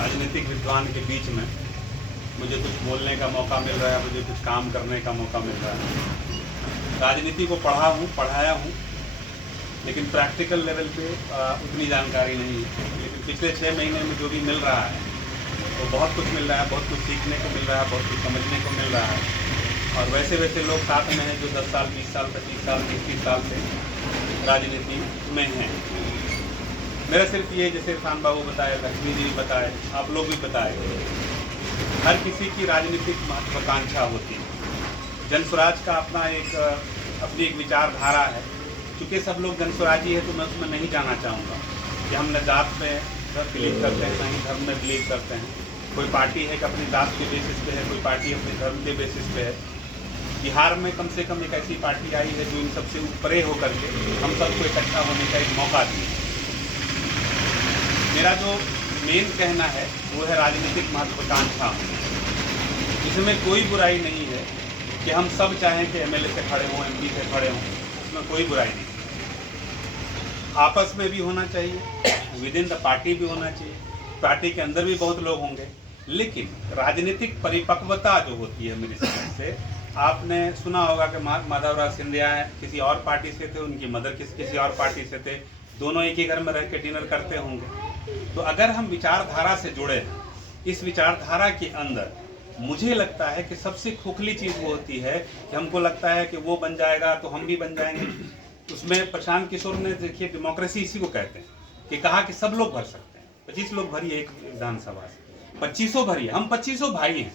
राजनीतिक विद्वान के बीच में मुझे कुछ बोलने का मौका मिल रहा है, मुझे कुछ काम करने का मौका मिल रहा है। राजनीति को पढ़ा हूँ, पढ़ाया हूँ, लेकिन प्रैक्टिकल लेवल पे उतनी जानकारी नहीं है। लेकिन पिछले 6 महीने में जो भी मिल रहा है वो बहुत कुछ मिल रहा है, बहुत कुछ सीखने को मिल रहा है, बहुत कुछ समझने को मिल रहा है। और वैसे वैसे लोग साथ में हैं जो 10 साल, 20 साल, 25 साल, 30 साल से राजनीति में हैं। मेरा सिर्फ ये, जैसे इरफान बाबू बताए, लक्ष्मी जी बताए, आप लोग भी बताए, हर किसी की राजनीतिक महत्वाकांक्षा होती है। जनस्वराज का अपनी एक विचारधारा है। चूँकि सब लोग जनस्वराजी है तो मैं उसमें नहीं जाना चाहूँगा कि हम न जात में बिलीव करते हैं, न ही धर्म में बिलीव करते हैं। कोई पार्टी है कि अपनी जात के बेसिस पे है, कोई पार्टी अपने धर्म के बेसिस पे है। बिहार में कम से कम एक ऐसी पार्टी आई है जो इन सबसे ऊपरे होकर के हम सबको इकट्ठा होने का एक मौका दी। मेरा जो मेन कहना है वो है राजनीतिक महत्वाकांक्षा। इसमें कोई बुराई नहीं है कि हम सब चाहें कि एमएलए से खड़े हों, एमपी से खड़े हों, इसमें कोई बुराई नहीं। आपस में भी होना चाहिए, विद इन द पार्टी भी होना चाहिए, पार्टी के अंदर भी बहुत लोग होंगे। लेकिन राजनीतिक परिपक्वता जो होती है मेरी समझ से, आपने सुना होगा कि माधवराव सिंधिया किसी और पार्टी से थे, उनकी मदर किसी और पार्टी से थे, दोनों एक ही घर में रह के डिनर करते होंगे। तो अगर हम विचारधारा से जुड़े हैं, इस विचारधारा के अंदर मुझे लगता है कि सबसे खोखली चीज़ वो होती है कि हमको लगता है कि वो बन जाएगा तो हम भी बन जाएंगे। उसमें प्रशांत किशोर ने, देखिए, डेमोक्रेसी इसी को कहते हैं कि कहा कि सब लोग भर सकते हैं। 25 लोग भरिए एक विधानसभा से, 2500 भरिए, हम 2500 भाई हैं।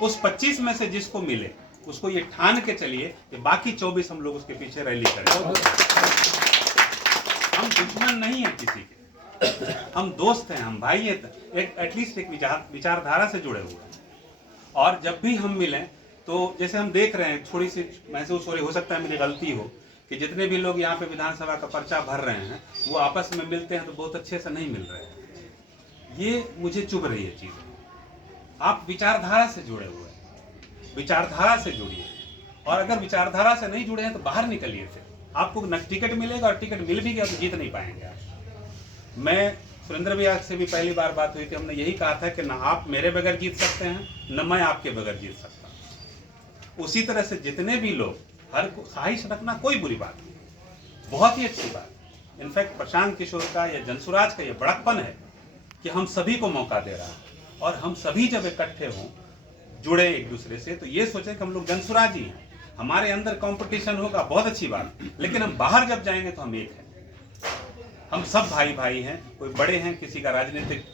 उस 25 में से जिसको मिले उसको ये ठान के चलिए कि बाकी 24 हम लोग उसके पीछे रैली करें। हम दुश्मन नहीं है किसी के, हम दोस्त हैं, हम भाई हैं, एक एटलीस्ट एक विचारधारा से जुड़े हुए हैं। और जब भी हम मिलें तो जैसे हम देख रहे हैं, थोड़ी सी महसूस हो रही, हो सकता है मेरी गलती हो, कि जितने भी लोग यहाँ पे विधानसभा का पर्चा भर रहे हैं वो आपस में मिलते हैं तो बहुत अच्छे से नहीं मिल रहे हैं। ये मुझे चुभ रही है चीज़। आप विचारधारा से जुड़े हुए हैं, विचारधारा से जुड़िए। और अगर विचारधारा से नहीं जुड़े हैं तो बाहर निकलिए। फिर आपको न टिकट मिलेगा, और टिकट मिल भी गया तो जीत नहीं पाएंगे आप। मैं सुरेंद्र भैया से भी पहली बार बात हुई थी, हमने यही कहा था कि ना आप मेरे बगैर जीत सकते हैं, न मैं आपके बगैर जीत सकता हूँ। उसी तरह से जितने भी लोग, हर को ख्वाहिश रखना कोई बुरी बात नहीं, बहुत ही अच्छी बात। इनफैक्ट प्रशांत किशोर का या जनसुराज का ये बड़प्पन है कि हम सभी को मौका दे रहा है। और हम सभी जब इकट्ठे हों, जुड़े एक दूसरे से, तो ये सोचें कि हम लोग जनसुराज ही हैं। हमारे अंदर कंपटीशन होगा, बहुत अच्छी बात, लेकिन हम बाहर जब जाएंगे तो हम एक हैं। हम सब भाई भाई हैं। कोई बड़े हैं, किसी का राजनीतिक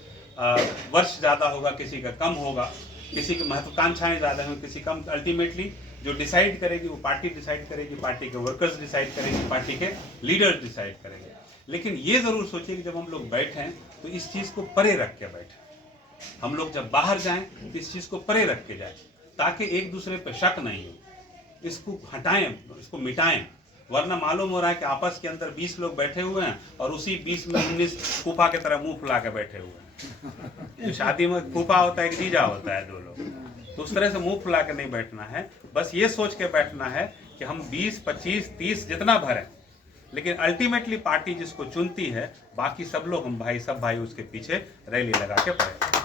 वर्ष ज़्यादा होगा, किसी का कम होगा, किसी की महत्वाकांक्षाएं ज़्यादा होंगी, किसी कम। अल्टीमेटली जो डिसाइड करेगी वो पार्टी डिसाइड करेगी, पार्टी के वर्कर्स डिसाइड करेंगे, पार्टी के लीडर्स डिसाइड करेंगे। लेकिन ये ज़रूर सोचिए कि जब हम लोग बैठें तो इस चीज़ को परे रख के बैठें। हम लोग जब बाहर जाएँ तो इस चीज़ को परे रख के जाएँ, ताकि एक दूसरे पर शक नहीं हो। इसको हटाएं, इसको मिटाएं। वरना मालूम हो रहा है कि आपस के अंदर 20 लोग बैठे हुए हैं और उसी 20 में 19 फूफा की तरह मुंह फुला के बैठे हुए हैं। शादी में फूफा होता है, एक जीजा होता है, 2 लोग। तो उस तरह से मुंह फुला के नहीं बैठना है। बस ये सोच के बैठना है कि हम 20, 25, 30 जितना भरें, लेकिन अल्टीमेटली पार्टी जिसको चुनती है, बाकी सब लोग हम भाई, सब भाई उसके पीछे रैली लगा के पड़े।